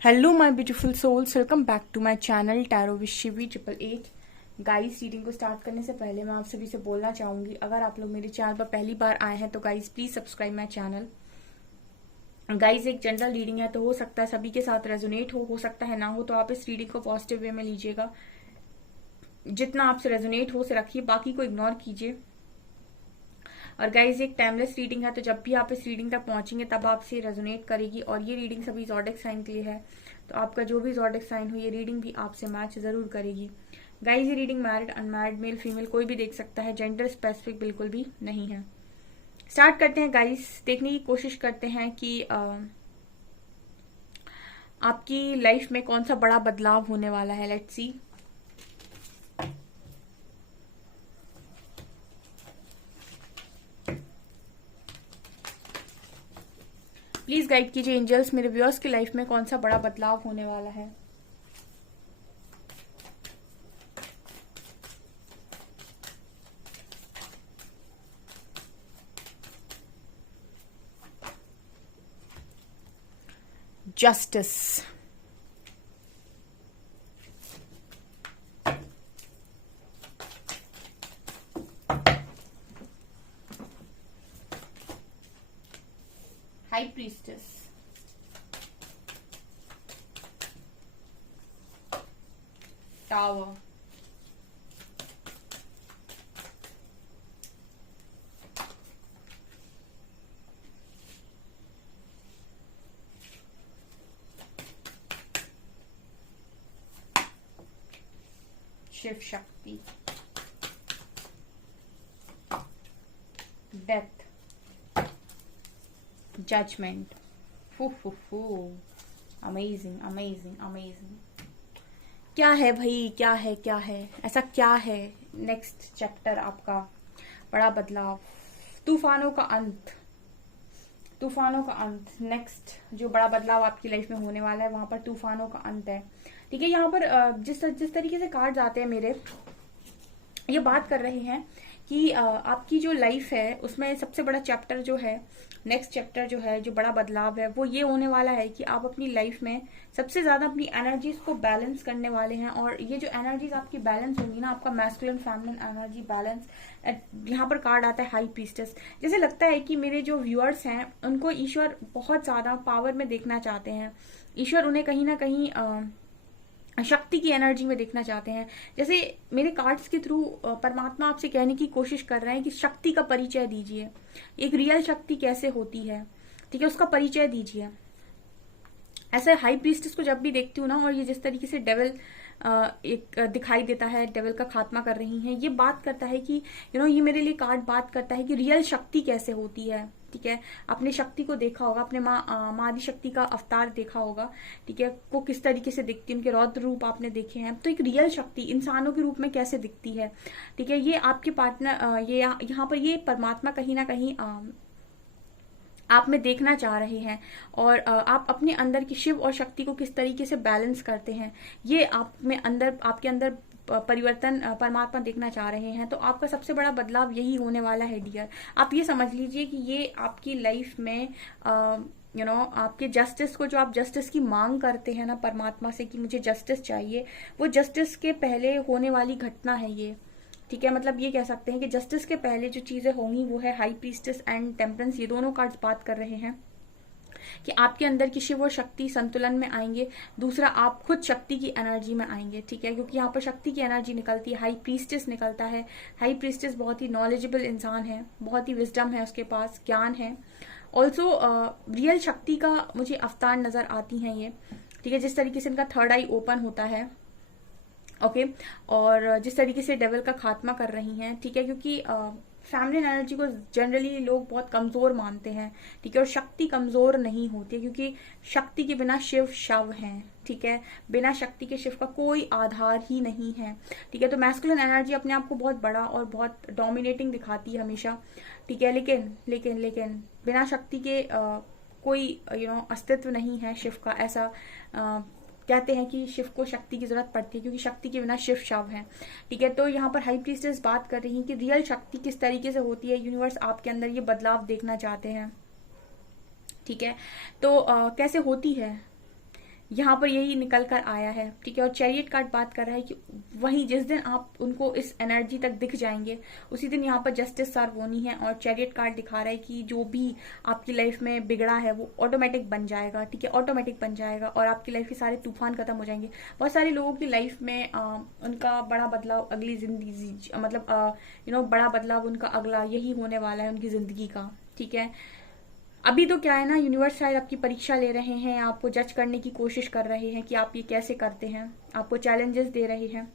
Hello my beautiful souls, welcome back to my channel tarot with Shivi 888। Guys, reading को start करने से पहले मैं आप सभी से बोलना चाहूंगी, अगर आप लोग मेरे चैनल पर पहली बार आए हैं तो guys please subscribe my channel. Guys, एक जनरल रीडिंग है तो हो सकता है सभी के साथ रेजोनेट हो सकता है ना हो, तो आप इस रीडिंग को पॉजिटिव वे में लीजिएगा। जितना आपसे रेजोनेट हो उसे रखिए, बाकी को इग्नोर कीजिए। और गाइज, एक टाइमलेस रीडिंग है तो जब भी आप इस रीडिंग तक पहुंचेंगे तब आपसे रेजोनेट करेगी। और ये रीडिंग सभी ज़ोडिक साइन के लिए है, तो आपका जो भी ज़ोडिक साइन हो ये रीडिंग भी आपसे मैच जरूर करेगी। गाइज, ये reading married unmarried male female कोई भी देख सकता है, जेंडर स्पेसिफिक बिल्कुल भी नहीं है। स्टार्ट करते हैं गाइज, देखने की कोशिश करते हैं कि आपकी लाइफ में कौन सा बड़ा बदलाव होने वाला है। Let's see. प्लीज गाइड कीजिए एंजल्स, मेरे व्यूअर्स की लाइफ में कौन सा बड़ा बदलाव होने वाला है। Justice, high priestess, tower, Shiv Shakti, death, judgement. फू अमेजिंग अमेजिंग अमेजिंग। क्या है भाई, क्या है, क्या है, ऐसा क्या है। नेक्स्ट चैप्टर आपका बड़ा बदलाव, तूफानों का अंत, तूफानों का अंत। नेक्स्ट जो बड़ा बदलाव आपकी लाइफ में होने वाला है वहां पर तूफानों का अंत है। ठीक है, यहाँ पर जिस जिस तरीके से कार्ड्स आते हैं मेरे, ये बात कर रहे हैं कि आपकी जो लाइफ है उसमें सबसे बड़ा चैप्टर जो है, नेक्स्ट चैप्टर जो है, जो बड़ा बदलाव है वो ये होने वाला है कि आप अपनी लाइफ में सबसे ज्यादा अपनी एनर्जीज को बैलेंस करने वाले हैं। और ये जो एनर्जीज आपकी बैलेंस होंगी ना, आपका मैस्कुलिन फेमिनिन एनर्जी बैलेंस। यहाँ पर कार्ड आता है हाई प्रीस्टेस। जैसे लगता है कि मेरे जो व्यूअर्स हैं उनको ईश्वर बहुत ज्यादा पावर में देखना चाहते हैं। ईश्वर उन्हें कहीं ना कहीं शक्ति की एनर्जी में देखना चाहते हैं। जैसे मेरे कार्ड्स के थ्रू परमात्मा आपसे कहने की कोशिश कर रहे हैं कि शक्ति का परिचय दीजिए, एक रियल शक्ति कैसे होती है, ठीक है, उसका परिचय दीजिए। ऐसे हाई प्रीस्टेस को जब भी देखती हूँ ना, और ये जिस तरीके से डेविल एक दिखाई देता है, डेविल का खात्मा कर रही हैं, ये बात करता है कि ये मेरे लिए कार्ड बात करता है कि रियल शक्ति कैसे होती है। ठीक है, अपनी शक्ति को देखा होगा, अपने माँ आदि शक्ति का अवतार देखा होगा। ठीक है, वो किस तरीके से दिखती है, उनके रौद्र रूप आपने देखे हैं, तो एक रियल शक्ति इंसानों के रूप में कैसे दिखती है। ठीक है, ये आपके पार्टनर, ये यहाँ पर ये परमात्मा कहीं ना कहीं आप में देखना चाह रहे हैं। और आप अपने अंदर की शिव और शक्ति को किस तरीके से बैलेंस करते हैं, ये आप में अंदर, आपके अंदर परिवर्तन परमात्मा देखना चाह रहे हैं। तो आपका सबसे बड़ा बदलाव यही होने वाला है डियर। आप ये समझ लीजिए कि ये आपकी लाइफ में आपके जस्टिस को, जो आप जस्टिस की मांग करते हैं ना परमात्मा से कि मुझे जस्टिस चाहिए, वो जस्टिस के पहले होने वाली घटना है ये। ठीक है, मतलब ये कह सकते हैं कि जस्टिस के पहले जो चीजें होंगी वो है हाई प्रीस्टेस एंड टेम्परेंस। ये दोनों कार्ड्स बात कर रहे हैं कि आपके अंदर की शिव और शक्ति संतुलन में आएंगे। दूसरा, आप खुद शक्ति की एनर्जी में आएंगे। ठीक है, क्योंकि यहाँ पर शक्ति की एनर्जी निकलती है, हाई प्रीस्टेस निकलता है। हाई प्रीस्टेस बहुत ही नॉलेजेबल इंसान है, बहुत ही विजडम है, उसके पास ज्ञान है। ऑल्सो रियल शक्ति का मुझे अवतार नजर आती हैं ये। ठीक है, जिस तरीके से इनका थर्ड आई ओपन होता है, ओके, और जिस तरीके से डेविल का खात्मा कर रही हैं। ठीक है, क्योंकि फेमिनिन एनर्जी को जनरली लोग बहुत कमजोर मानते हैं। ठीक है, और शक्ति कमजोर नहीं होती, क्योंकि शक्ति के बिना शिव शव हैं। ठीक है, बिना शक्ति के शिव का कोई आधार ही नहीं है। ठीक है, तो मैस्कुलिन एनर्जी अपने आप को बहुत बड़ा और बहुत डोमिनेटिंग दिखाती है हमेशा। ठीक है, लेकिन लेकिन लेकिन बिना शक्ति के कोई अस्तित्व नहीं है शिव का। ऐसा कहते हैं कि शिव को शक्ति की जरूरत पड़ती है, क्योंकि शक्ति के बिना शिव शव है। ठीक है, तो यहाँ पर हाई प्रीस्टेस बात कर रही है कि रियल शक्ति किस तरीके से होती है। यूनिवर्स आपके अंदर ये बदलाव देखना चाहते हैं। ठीक है, तो कैसे होती है यहाँ पर यही निकल कर आया है, ठीक है। और चैरियट कार्ड बात कर रहा है कि वहीं जिस दिन आप उनको इस एनर्जी तक दिख जाएंगे उसी दिन यहाँ पर जस्टिस सर्व होनी है। और चैरियट कार्ड दिखा रहा है कि जो भी आपकी लाइफ में बिगड़ा है वो ऑटोमेटिक बन जाएगा, ठीक है, ऑटोमेटिक बन जाएगा और आपकी लाइफ के सारे तूफान खत्म हो जाएंगे। बहुत सारे लोगों की लाइफ में उनका बड़ा बदलाव अगली जिंदगी, मतलब बड़ा बदलाव उनका अगला यही होने वाला है उनकी जिंदगी का, ठीक है। अभी तो क्या है ना, यूनिवर्स शायद आपकी परीक्षा ले रहे हैं, आपको जज करने की कोशिश कर रहे हैं कि आप ये कैसे करते हैं, आपको चैलेंजेस दे रहे हैं,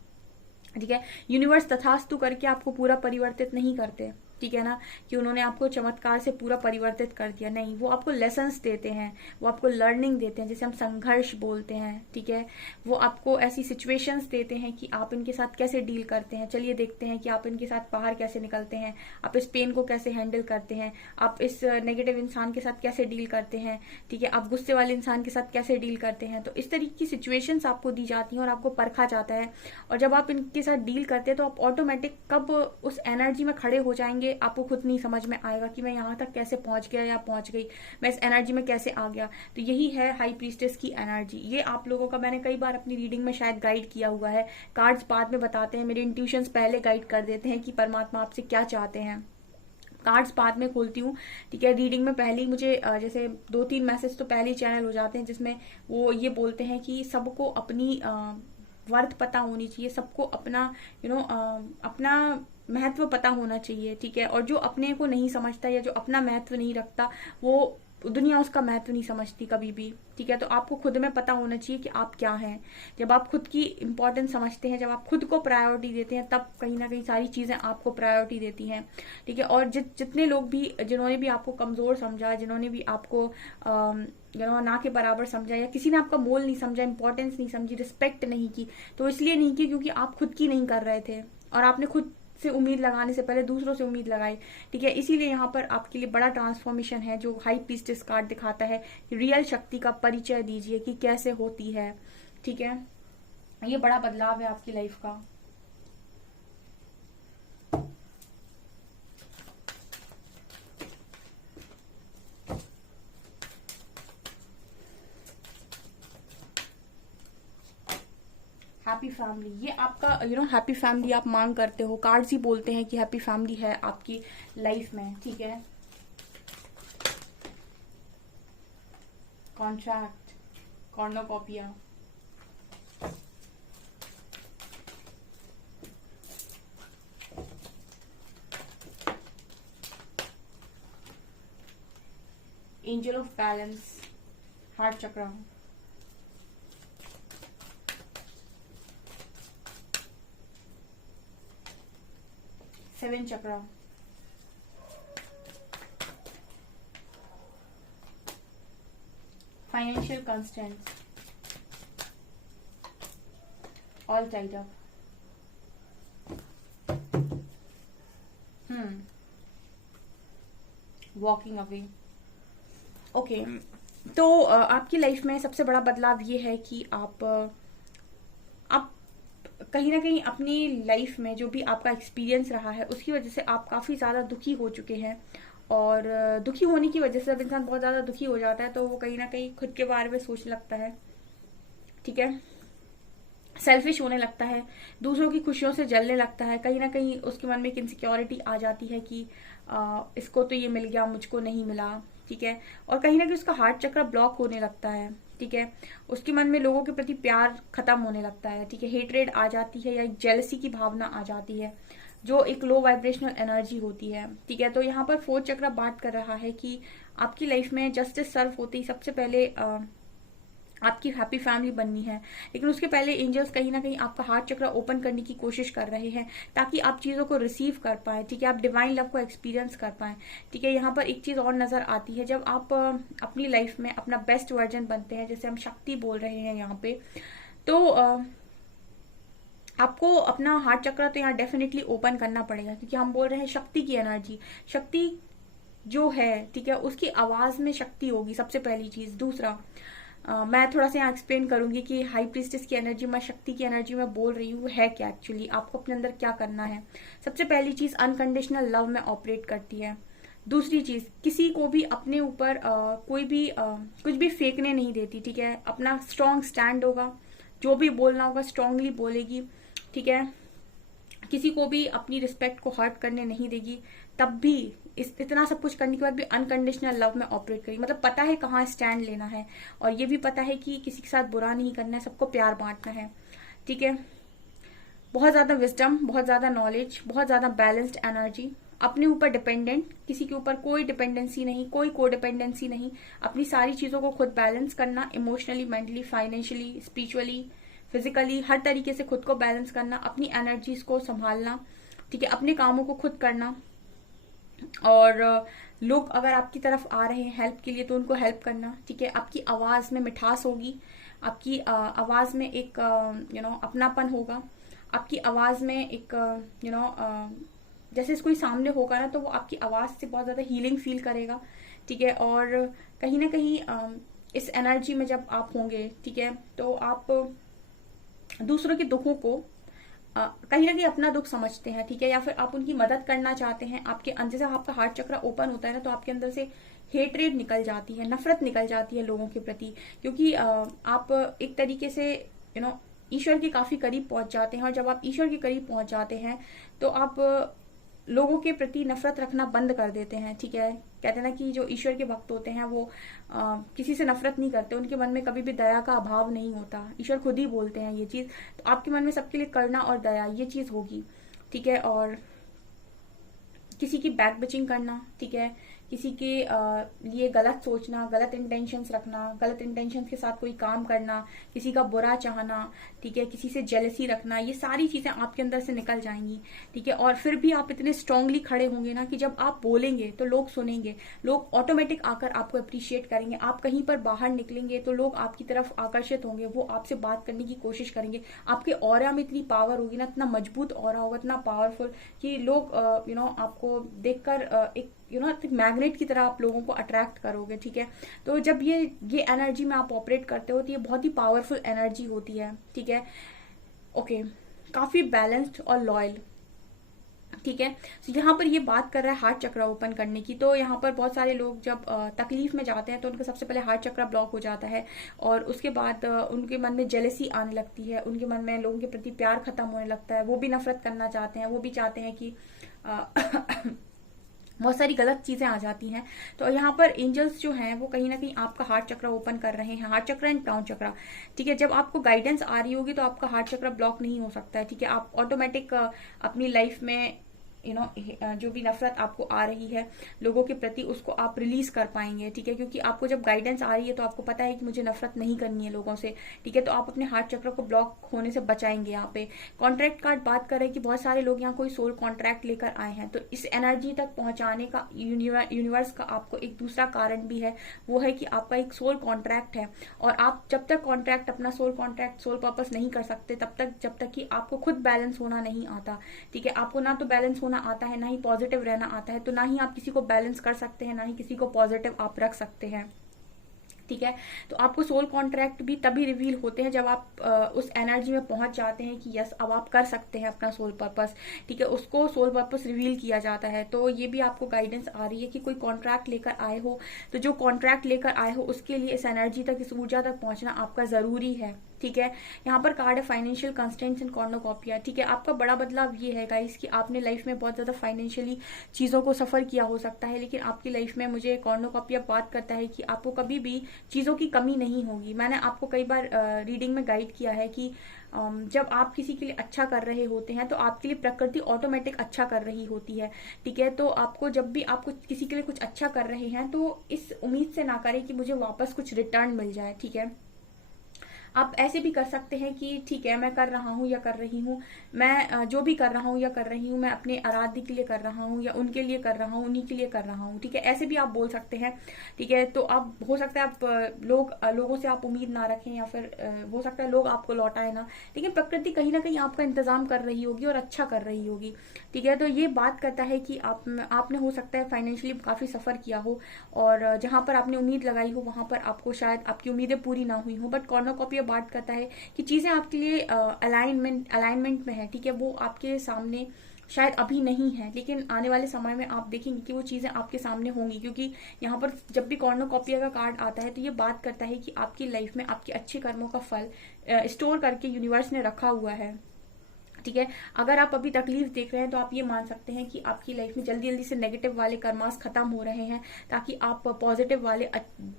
ठीक है। यूनिवर्स तथास्तु करके आपको पूरा परिवर्तित नहीं करते, ठीक है ना, कि उन्होंने आपको चमत्कार से पूरा परिवर्तित कर दिया, नहीं। वो आपको लेसन्स देते हैं, वो आपको लर्निंग देते हैं, जैसे हम संघर्ष बोलते हैं, ठीक है। वो आपको ऐसी सिचुएशंस देते हैं कि आप इनके साथ कैसे डील करते हैं। चलिए देखते हैं कि आप इनके साथ बाहर कैसे निकलते हैं, आप इस पेन को कैसे हैंडल करते हैं, आप इस नेगेटिव इंसान के साथ कैसे डील करते हैं, ठीक है, आप गुस्से वाले इंसान के साथ कैसे डील करते हैं। तो इस तरीके की सिचुएशंस आपको दी जाती हैं और आपको परखा जाता है। और जब आप इनके साथ डील करते हैं तो आप ऑटोमेटिक कब उस एनर्जी में खड़े हो जाएंगे आपको खुद नहीं समझ में आएगा कि मैं यहाँ तक कैसे पहुंच गया या पहुंच गई, मैं इस एनर्जी में कैसे आ गया। तो यही है हाई प्रीस्टेस की एनर्जी। ये आप लोगों का मैंने कई बार अपनी रीडिंग में शायद गाइड किया हुआ है। कार्ड्स बाद में बताते हैं, मेरे इंट्यूशंस पहले गाइड कर देते हैं कि परमात्मा आपसे क्या चाहते हैं। कार्ड्स बाद में खोलती हूँ, ठीक है। रीडिंग में पहले ही मुझे जैसे 2-3 मैसेज तो पहले ही चैनल हो जाते हैं जिसमें वो ये बोलते हैं कि सबको अपनी वर्थ पता होनी चाहिए, सबको अपना अपना महत्व पता होना चाहिए, ठीक है। और जो अपने को नहीं समझता या जो अपना महत्व नहीं रखता वो दुनिया उसका महत्व नहीं समझती कभी भी, ठीक है। तो आपको खुद में पता होना चाहिए कि आप क्या हैं। जब आप खुद की इंपॉर्टेंस समझते हैं, जब आप खुद को प्रायोरिटी देते हैं, तब कहीं ना कहीं सारी चीजें आपको प्रायोरिटी देती हैं, ठीक है। और जितने लोग भी, जिन्होंने भी आपको कमजोर समझा, जिन्होंने भी आपको ना के बराबर समझा या किसी ने आपका मोल नहीं समझा, इंपॉर्टेंस नहीं समझी, रिस्पेक्ट नहीं की, तो इसलिए नहीं की क्योंकि आप खुद की नहीं कर रहे थे और आपने खुद से उम्मीद लगाने से पहले दूसरों से उम्मीद लगाई, ठीक है। इसीलिए यहाँ पर आपके लिए बड़ा ट्रांसफॉर्मेशन है जो हाई प्रीस्टेस कार्ड दिखाता है। रियल शक्ति का परिचय दीजिए कि कैसे होती है, ठीक है। ये बड़ा बदलाव है आपकी लाइफ का। हैप्पी फैमिली, ये आपका हैप्पी फैमिली आप मांग करते हो। कार्ड्स ही बोलते हैं कि हैप्पी फैमिली है आपकी लाइफ में, ठीक है। Contract, cornucopia, angel of balance, heart chakra, seven chakra, financial constants, all tied up, walking away. Okay, तो आपकी लाइफ में सबसे बड़ा बदलाव ये है कि आप कहीं ना कहीं अपनी लाइफ में जो भी आपका एक्सपीरियंस रहा है उसकी वजह से आप काफी ज्यादा दुखी हो चुके हैं। और दुखी होने की वजह से जब इंसान बहुत ज्यादा दुखी हो जाता है तो वो कहीं ना कहीं खुद के बारे में सोचने लगता है, ठीक है, सेल्फिश होने लगता है, दूसरों की खुशियों से जलने लगता है। कहीं ना कहीं उसके मन में एक इनसिक्योरिटी आ जाती है कि इसको तो ये मिल गया, मुझको नहीं मिला, ठीक है। और कहीं ना कहीं उसका हार्ट चक्र ब्लॉक होने लगता है, ठीक है। उसके मन में लोगों के प्रति प्यार खत्म होने लगता है, ठीक है। हेट्रेड आ जाती है या एक जेलसी की भावना आ जाती है जो एक लो वाइब्रेशनल एनर्जी होती है, ठीक है। तो यहाँ पर फोर्थ चक्र बात कर रहा है कि आपकी लाइफ में जस्टिस सर्व होते ही सबसे पहले आपकी हैप्पी फैमिली बननी है। लेकिन उसके पहले एंजल्स कहीं ना कहीं आपका हार्ट चक्र ओपन करने की कोशिश कर रहे हैं ताकि आप चीजों को रिसीव कर पाए, ठीक है, आप डिवाइन लव को एक्सपीरियंस कर पाए, ठीक है। यहाँ पर एक चीज और नजर आती है, जब आप अपनी लाइफ में अपना बेस्ट वर्जन बनते हैं, जैसे हम शक्ति बोल रहे हैं यहाँ पे, तो आपको अपना हार्ट चक्र तो यहाँ डेफिनेटली ओपन करना पड़ेगा क्योंकि हम बोल रहे हैं शक्ति की एनर्जी, शक्ति जो है, ठीक है, उसकी आवाज में शक्ति होगी, सबसे पहली चीज। दूसरा, मैं थोड़ा सा यहाँ एक्सप्लेन करूंगी कि हाई प्रीस्टेस की एनर्जी में, शक्ति की एनर्जी में बोल रही हूँ है क्या एक्चुअली, आपको अपने अंदर क्या करना है। सबसे पहली चीज अनकंडीशनल लव में ऑपरेट करती है, दूसरी चीज, किसी को भी अपने ऊपर कोई भी कुछ भी फेंकने नहीं देती, ठीक है। अपना स्ट्रॉन्ग स्टैंड होगा, जो भी बोलना होगा स्ट्रांगली बोलेगी, ठीक है। किसी को भी अपनी रिस्पेक्ट को हर्ट करने नहीं देगी, तब भी इतना सब कुछ करने के बाद भी अनकंडीशनल लव में ऑपरेट करेगी। मतलब पता है कहाँ स्टैंड लेना है, और ये भी पता है कि किसी के साथ बुरा नहीं करना है, सबको प्यार बांटना है, ठीक है। बहुत ज्यादा विजडम, बहुत ज्यादा नॉलेज, बहुत ज्यादा बैलेंस्ड एनर्जी, अपने ऊपर डिपेंडेंट, किसी के ऊपर कोई डिपेंडेंसी नहीं, कोई को डिपेंडेंसी नहीं, अपनी सारी चीजों को खुद बैलेंस करना, emotionally, mentally, financially, spiritually, physically, हर तरीके से खुद को बैलेंस करना, अपनी एनर्जीज को संभालना, ठीक है, अपने कामों को खुद करना। और लोग अगर आपकी तरफ आ रहे हैं हेल्प के लिए तो उनको हेल्प करना, ठीक है। आपकी आवाज में मिठास होगी, आपकी आवाज में एक अपनापन होगा, आपकी आवाज में एक जैसे कोई सामने होगा ना तो वो आपकी आवाज से बहुत ज्यादा हीलिंग फील करेगा, ठीक है। और कहीं ना कहीं इस एनर्जी में जब आप होंगे, ठीक है, तो आप दूसरों के दुखों को कहीं ना कहीं अपना दुख समझते हैं, ठीक है, या फिर आप उनकी मदद करना चाहते हैं। आपके अंदर से आपका हार्ट चक्र ओपन होता है ना, तो आपके अंदर से हेट्रेड निकल जाती है, नफरत निकल जाती है लोगों के प्रति, क्योंकि आप एक तरीके से ईश्वर के काफी करीब पहुंच जाते हैं। और जब आप ईश्वर के करीब पहुंच जाते हैं तो आप लोगों के प्रति नफरत रखना बंद कर देते हैं, ठीक है। कहते हैं ना कि जो ईश्वर के भक्त होते हैं वो किसी से नफरत नहीं करते, उनके मन में कभी भी दया का अभाव नहीं होता। ईश्वर खुद ही बोलते हैं ये चीज। तो आपके मन में सबके लिए करुणा और दया ये चीज होगी, ठीक है। और किसी की बैक बिचिंग करना, ठीक है, किसी के लिए गलत सोचना, गलत इंटेंशंस रखना, गलत इंटेंशंस के साथ कोई काम करना, किसी का बुरा चाहना, ठीक है, किसी से जेलसी रखना, ये सारी चीजें आपके अंदर से निकल जाएंगी, ठीक है। और फिर भी आप इतने स्ट्रांगली खड़े होंगे ना कि जब आप बोलेंगे तो लोग सुनेंगे, लोग ऑटोमेटिक आकर आपको अप्रिशिएट करेंगे। आप कहीं पर बाहर निकलेंगे तो लोग आपकी तरफ आकर्षित होंगे, वो आपसे बात करने की कोशिश करेंगे। आपके ऑरा में इतनी पावर होगी ना, इतना मजबूत ऑरा होगा, इतना पावरफुल कि लोग आपको देखकर एक मैग्नेट की तरह आप लोगों को अट्रैक्ट करोगे, ठीक है। तो जब ये एनर्जी में आप ऑपरेट करते हो तो ये बहुत ही पावरफुल एनर्जी होती है, ठीक है। ओके, काफी बैलेंस्ड और लॉयल, ठीक है। तो यहाँ पर ये बात कर रहा है हार्ट चक्र ओपन करने की। तो यहाँ पर बहुत सारे लोग जब तकलीफ में जाते हैं तो उनका सबसे पहले हार्ट चक्र ब्लॉक हो जाता है, और उसके बाद उनके मन में जेलसी आने लगती है, उनके मन में लोगों के प्रति प्यार खत्म होने लगता है, वो भी नफरत करना चाहते हैं, वो भी चाहते हैं कि बहुत सारी गलत चीजें आ जाती हैं। तो यहाँ पर एंजल्स जो हैं वो कहीं ना कहीं आपका हार्ट चक्र ओपन कर रहे हैं, हार्ट चक्र एंड क्राउन चक्र, ठीक है। जब आपको गाइडेंस आ रही होगी तो आपका हार्ट चक्र ब्लॉक नहीं हो सकता है, ठीक है। आप ऑटोमेटिक अपनी लाइफ में जो भी नफरत आपको आ रही है लोगों के प्रति, उसको आप रिलीज कर पाएंगे, ठीक है। क्योंकि आपको जब गाइडेंस आ रही है तो आपको पता है कि मुझे नफरत नहीं करनी है लोगों से, ठीक है। तो आप अपने हार्ट चक्र को ब्लॉक होने से बचाएंगे। यहाँ पे कॉन्ट्रैक्ट कार्ड बात कर रहे हैं कि बहुत सारे लोग यहाँ कोई सोल कॉन्ट्रैक्ट लेकर आए हैं, तो इस एनर्जी तक पहुंचाने का यूनिवर्स का आपको एक दूसरा कारण भी है, वो है कि आपका एक सोल कॉन्ट्रैक्ट है। और आप जब तक कॉन्ट्रैक्ट, अपना सोल कॉन्ट्रैक्ट, सोल पर्पस नहीं कर सकते तब तक, जब तक कि आपको खुद बैलेंस होना नहीं आता, ठीक है। आपको ना तो बैलेंस होना आता है, ना ही पॉजिटिव रहना आता है, तो ना ही आप किसी को बैलेंस कर सकते हैं, ना ही किसी को पॉजिटिव आप रख सकते हैं, ठीक है। तो आपको सोल कॉन्ट्रैक्ट भी तभी रिवील होते हैं जब आप उस एनर्जी में पहुंच जाते हैं कि यस अब आप कर सकते हैं अपना सोल पर्पस, ठीक है। उसको सोल पर्पस रिवील किया जाता है। तो ये भी आपको गाइडेंस आ रही है कि कोई कॉन्ट्रैक्ट लेकर आए हो तो जो कॉन्ट्रैक्ट लेकर आए हो उसके लिए इस एनर्जी तक, इस ऊर्जा तक पहुंचना आपका जरूरी है, ठीक है। यहाँ पर कार्ड है फाइनेंशियल कंस्ट्रेंट्स एंड कॉर्नोकॉपिया, ठीक है। आपका बड़ा बदलाव ये है गाइस कि आपने लाइफ में बहुत ज्यादा फाइनेंशियली चीजों को सफर किया हो सकता है, लेकिन आपकी लाइफ में, मुझे कॉर्नोकॉपिया बात करता है कि आपको कभी भी चीजों की कमी नहीं होगी। मैंने आपको कई बार रीडिंग में गाइड किया है कि जब आप किसी के लिए अच्छा कर रहे होते हैं तो आपके लिए प्रकृति ऑटोमेटिक अच्छा कर रही होती है, ठीक है। तो आपको जब भी आपको किसी के लिए कुछ अच्छा कर रहे हैं तो इस उम्मीद से ना करें कि मुझे वापस कुछ रिटर्न मिल जाए, ठीक है। आप ऐसे भी कर सकते हैं कि ठीक है मैं कर रहा हूँ या कर रही हूँ, मैं जो भी कर रहा हूँ या कर रही हूँ मैं अपने आराध्य के लिए कर रहा हूँ या उनके लिए कर रहा हूँ, उन्हीं के लिए कर रहा हूँ, ठीक है। ऐसे भी आप बोल सकते हैं, ठीक है। तो आप, हो सकता है आप लोगों से आप उम्मीद ना रखें, या फिर हो सकता है लोग आपको लौटाए ना, लेकिन प्रकृति कहीं ना कहीं आपका इंतजाम कर रही होगी और अच्छा कर रही होगी, ठीक है। तो ये बात करता है कि आपने हो सकता है फाइनेंशियली काफी सफर किया हो, और जहां पर आपने उम्मीद लगाई हो वहां पर आपको शायद आपकी उम्मीदें पूरी ना हुई हो, बट कॉर्नोकॉपिया बात करता है कि चीजें आपके लिए अलाइनमेंट में है, ठीक है। वो आपके सामने शायद अभी नहीं है, लेकिन आने वाले समय में आप देखेंगे कि वो चीजें आपके सामने होंगी। क्योंकि यहाँ पर जब भी कॉर्नोकॉपिया का कार्ड आता है तो ये बात करता है कि आपकी लाइफ में आपके अच्छे कर्मों का फल स्टोर करके यूनिवर्स ने रखा हुआ है। ठीक है, अगर आप अभी तकलीफ देख रहे हैं तो आप ये मान सकते हैं कि आपकी लाइफ में जल्दी जल्दी से नेगेटिव वाले कर्मास खत्म हो रहे हैं, ताकि आप पॉजिटिव वाले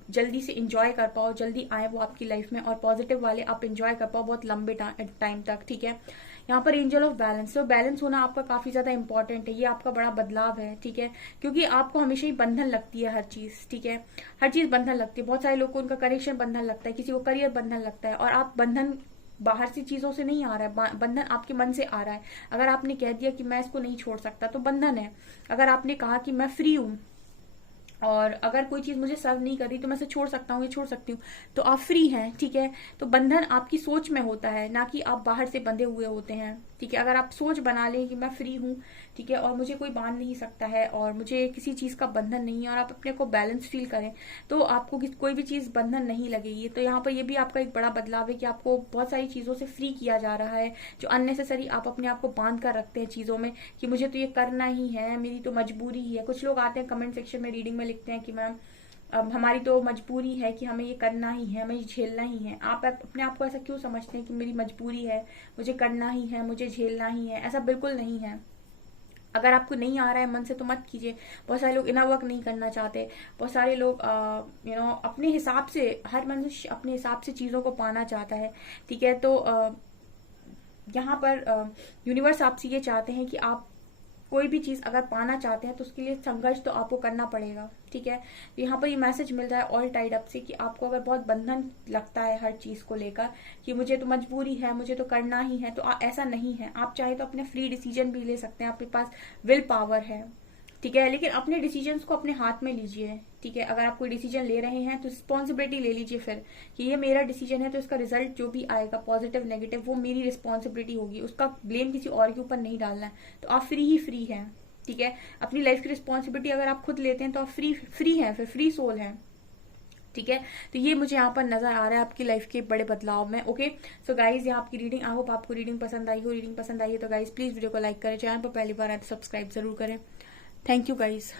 जल्दी से इंजॉय कर पाओ, जल्दी आए वो आपकी लाइफ में, और पॉजिटिव वाले आप इंजॉय कर पाओ बहुत लंबे टाइम तक। ठीक है, यहाँ पर एंजल ऑफ बैलेंस, तो बैलेंस होना आपका काफी ज्यादा इंपॉर्टेंट है, ये आपका बड़ा बदलाव है। ठीक है, क्योंकि आपको हमेशा ही बंधन लगती है हर चीज। ठीक है, हर चीज बंधन लगती है, बहुत सारे लोग को उनका कनेक्शन बंधन लगता है, किसी को करियर बंधन लगता है, और आप बंधन बाहर से चीजों से नहीं आ रहा है, बंधन आपके मन से आ रहा है। अगर आपने कह दिया कि मैं इसको नहीं छोड़ सकता तो बंधन है। अगर आपने कहा कि मैं फ्री हूं और अगर कोई चीज मुझे सर्व नहीं कर रही तो मैं इसे छोड़ सकता हूँ या छोड़ सकती हूँ, तो आप फ्री हैं। ठीक है, तो बंधन आपकी सोच में होता है, ना कि आप बाहर से बंधे हुए होते हैं। ठीक है, अगर आप सोच बना लें कि मैं फ्री हूँ, ठीक है, और मुझे कोई बांध नहीं सकता है और मुझे किसी चीज का बंधन नहीं है, और आप अपने को बैलेंस फील करें, तो आपको कोई भी चीज बंधन नहीं लगेगी। तो यहाँ पर ये भी आपका एक बड़ा बदलाव है कि आपको बहुत सारी चीजों से फ्री किया जा रहा है, जो अननेसेसरी आप अपने आप को बांध कर रखते हैं चीजों में, कि मुझे तो ये करना ही है, मेरी तो मजबूरी ही है। कुछ लोग आते हैं कमेंट सेक्शन में रीडिंग में लिखते हैं कि मैम अब हमारी तो मजबूरी है कि हमें ये करना ही है, हमें झेलना ही है। आप अपने आप को ऐसा क्यों समझते हैं कि मेरी मजबूरी है, मुझे करना ही है, मुझे झेलना ही है? ऐसा बिल्कुल नहीं है। अगर आपको नहीं आ रहा है मन से तो मत कीजिए। बहुत सारे लोग इनर वर्क नहीं करना चाहते, बहुत सारे लोग अपने हिसाब से, हर मनुष्य अपने हिसाब से चीजों को पाना चाहता है। ठीक है, तो यहाँ पर यूनिवर्स आपसे ये चाहते हैं कि आप कोई भी चीज अगर पाना चाहते हैं तो उसके लिए संघर्ष तो आपको करना पड़ेगा। ठीक है, तो यहाँ पर ये मैसेज मिल रहा है ऑल टाइड अप से कि आपको अगर बहुत बंधन लगता है हर चीज को लेकर, कि मुझे तो मजबूरी है, मुझे तो करना ही है, तो ऐसा नहीं है। आप चाहे तो अपने फ्री डिसीजन भी ले सकते हैं, आपके पास विल पावर है। ठीक है, लेकिन अपने डिसीजंस को अपने हाथ में लीजिए। ठीक है, अगर आप कोई डिसीजन ले रहे हैं तो रिस्पॉन्सिबिलिटी ले लीजिए फिर, कि ये मेरा डिसीजन है तो इसका रिजल्ट जो भी आएगा पॉजिटिव नेगेटिव वो मेरी रिस्पॉन्सिबिलिटी होगी, उसका ब्लेम किसी और के ऊपर नहीं डालना है। तो आप फ्री ही फ्री हैं। ठीक है, अपनी लाइफ की रिस्पॉन्सिबिलिटी अगर आप खुद लेते हैं तो आप फ्री हैं, फिर फ्री सोल हैं। ठीक है, तो ये मुझे यहाँ पर नजर आ रहा है आपकी लाइफ के बड़े बदलाव में। ओके, सो गाइज ये आपकी रीडिंग, आई होप आपको रीडिंग पसंद आई हो। रीडिंग पसंद आई है तो गाइज प्लीज वीडियो को लाइक करें, चैनल पर पहली बार आए तो सब्सक्राइब जरूर करें। Thank you guys.